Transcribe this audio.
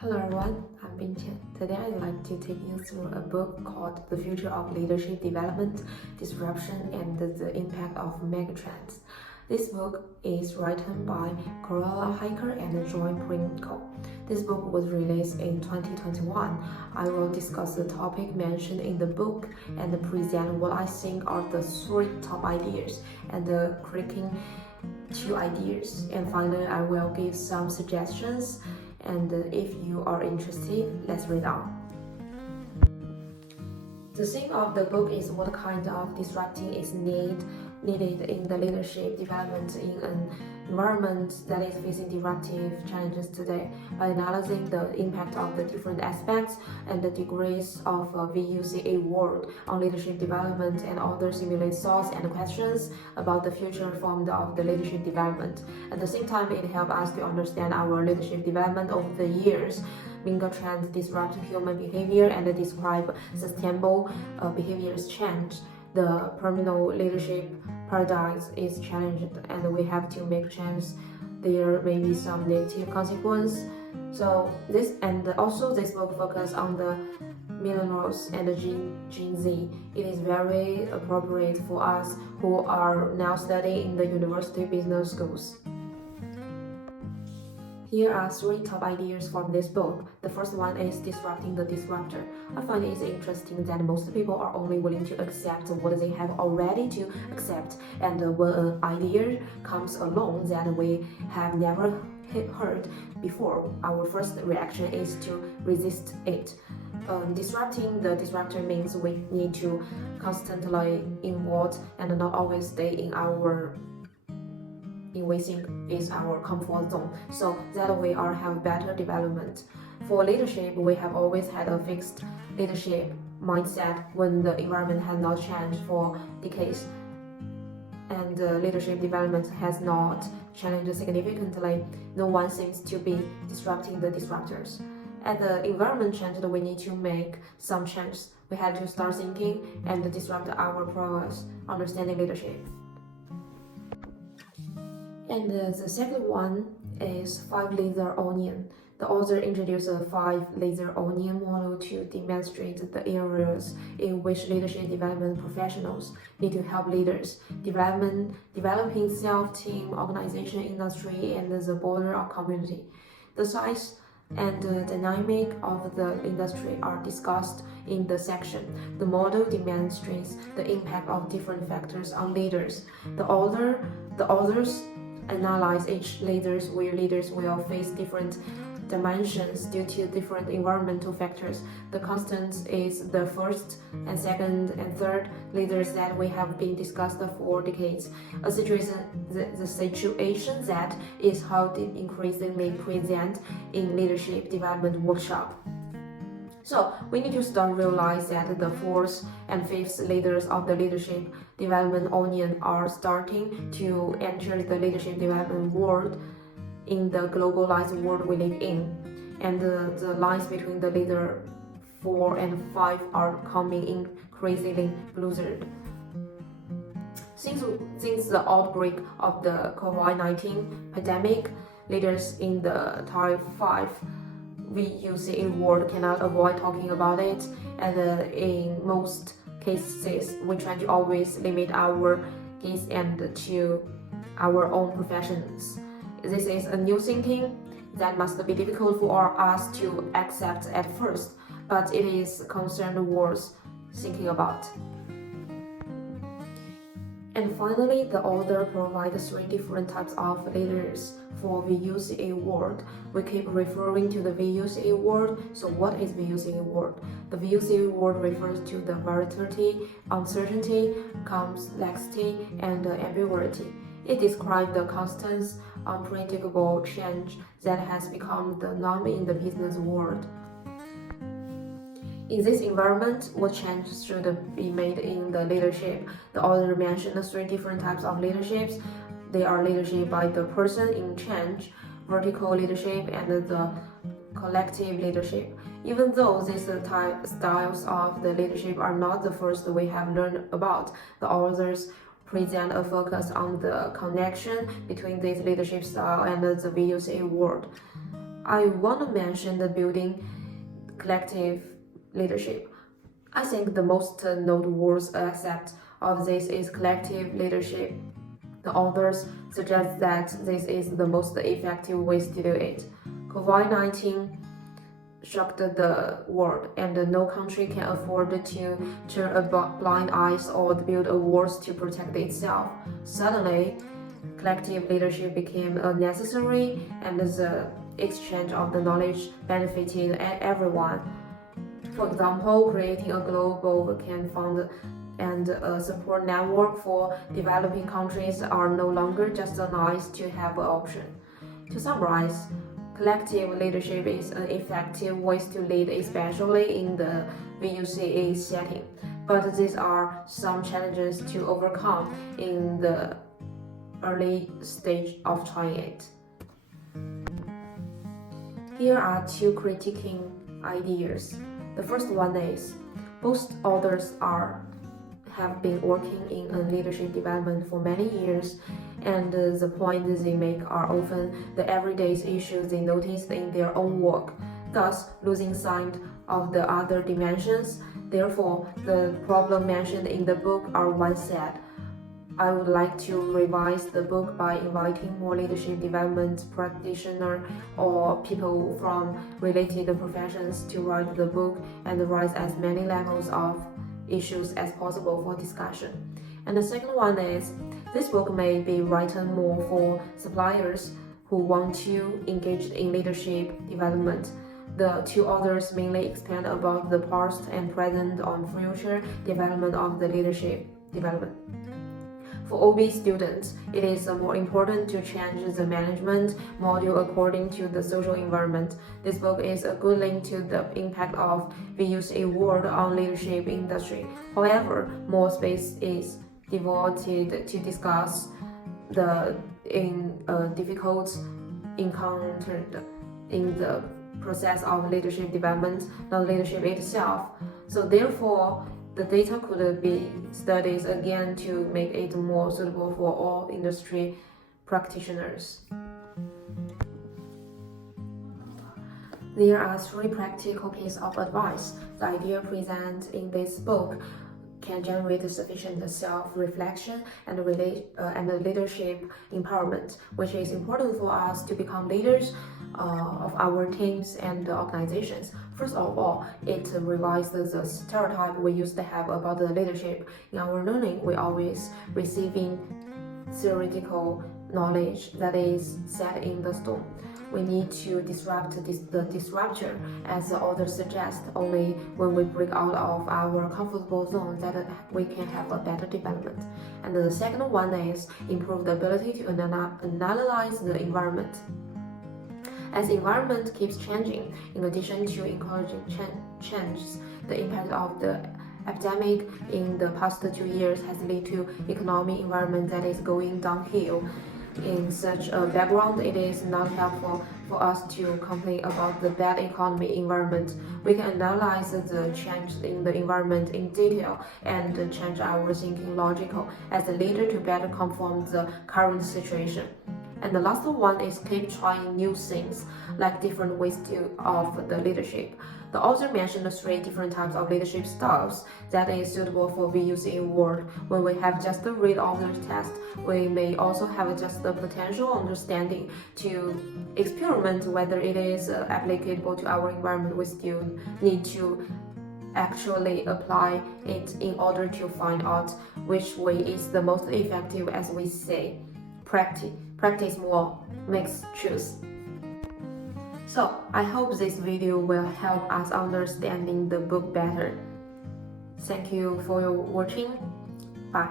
Hello everyone, I'm Bin Qian. Today I'd like to take you through a book called The Future of Leadership Development, Disruption and the Impact of Megatrends. This book is written by Carola Hiker and Joy Prinko. This book was released in 2021. I will discuss the topic mentioned in the book and present what I think are the three top ideas and the critiquing two ideas. And finally, I will give some suggestions. And if you are interested, let's read on. The theme of the book is what kind of disrupting is needed in the leadership development in an environment that is facing disruptive challenges today. By analyzing the impact of the different aspects and the degrees of VUCA world on leadership development, and other simulate thoughts and questions about the future form of the leadership development. At the same time, it helps us to understand our leadership development over the years. Megatrends disrupt human behavior and describe sustainable behaviors change. The permanent leadership paradigm is challenged, and we have to make change. There may be some negative consequence. So this book focuses on the millennials and the Gen Z. It is very appropriate for us who are now studying in the university business schools. Here are three top ideas from this book. The first one is disrupting the disruptor. I find it interesting that most people are only willing to accept what they have already to accept, and when an idea comes along that we have never heard before, our first reaction is to resist it. Disrupting the disruptor means we need to constantly involve and not always stay in we think is our comfort zone, so that we are have better development. For leadership, we have always had a fixed leadership mindset when the environment has not changed for decades, and leadership development has not changed significantly. No one seems to be disrupting the disruptors. As the environment changed, we need to make some changes. We had to start thinking and disrupt our progress, understanding leadership. And the second one is 5-layer onion. The author introduced a 5-layer onion model to demonstrate the areas in which leadership development professionals need to help leaders developing self-team, organization, industry, and the border of community. The size and the dynamic of the industry are discussed in the section. The model demonstrates the impact of different factors on leaders. The authors analyze each leaders where leaders will face different dimensions due to different environmental factors. The constant is the first and second and third leaders that we have been discussed for decades. The situation that is how they increasingly present in leadership development workshop. So we need to start realize that the fourth and fifth leaders of the leadership development onion are starting to enter the leadership development world in the globalized world we live in, and the lines between the leader 4 and 5 are coming increasingly blurred. Since the outbreak of the COVID-19 pandemic, leaders in the Type 5 VUCA world cannot avoid talking about it, and in most cases, we try to always limit our gaze and to our own professions. This is a new thinking that must be difficult for us to accept at first, but it is concern worth thinking about. And finally, the author provides 3 different types of leaders for VUCA world. We keep referring to the VUCA world. So what is VUCA world? The VUCA world refers to the volatility, uncertainty, complexity, and ambiguity. It describes the constant, unpredictable change that has become the norm in the business world. In this environment, what change should be made in the leadership? The author mentioned 3 different types of leaderships. They are leadership by the person in change, vertical leadership, and the collective leadership. Even though these styles of the leadership are not the first we have learned about, the authors present a focus on the connection between this leadership style and the VUCA world. I want to mention the building collective leadership. I think the most noteworthy aspect of this is collective leadership. The authors suggest that this is the most effective way to do it. COVID-19 shocked the world, and no country can afford to turn a blind eye or build a walls to protect itself. Suddenly, collective leadership became a necessary, and the exchange of the knowledge benefited everyone. For example, creating a global can fund and a support network for developing countries are no longer just a nice to have option. To summarize, collective leadership is an effective way to lead, especially in the VUCA setting. But these are some challenges to overcome in the early stage of trying it. Here are two critiquing ideas. The first one is both authors have been working in leadership development for many years, and the points they make are often the everyday issues they noticed in their own work, thus losing sight of the other dimensions. Therefore, the problem mentioned in the book are one set. I would like to revise the book by inviting more leadership development practitioners or people from related professions to write the book and raise as many levels of issues as possible for discussion. And the second one is this book may be written more for suppliers who want to engage in leadership development. The two authors mainly expand about the past and present on future development of the leadership development. For OB students, it is more important to change the management module according to the social environment. This book is a good link to the impact of VUCA world on leadership industry. However, more space is devoted to discuss the difficulties encountered in the process of leadership development, not leadership itself. So therefore, the data could be studied again to make it more suitable for all industry practitioners. There are three practical pieces of advice. The idea presented in this book can generate sufficient self-reflection and leadership empowerment, which is important for us to become leaders of our teams and organizations. First of all, it revises the stereotype we used to have about the leadership. In our learning, we always receiving theoretical knowledge that is set in the stone. We need to disrupt the disruptor, as the author suggests. Only when we break out of our comfortable zone that we can have a better development. And the second one is improve the ability to analyze the environment. As the environment keeps changing, in addition to encouraging changes, the impact of the epidemic in the past 2 years has led to economic environment that is going downhill. In such a background, it is not helpful for us to complain about the bad economy environment. We can analyze the change in the environment in detail and change our thinking logical as a leader to better conform the current situation. And the last one is keep trying new things, like different ways of the leadership. The author mentioned 3 different types of leadership styles that is suitable for VUCA world. When we have just the read author test, we may also have just the potential understanding to experiment whether it is applicable to our environment. We still need to actually apply it in order to find out which way is the most effective, as we say. Practice more makes choose. So I hope this video will help us understanding the book better. Thank you for your watching. Bye.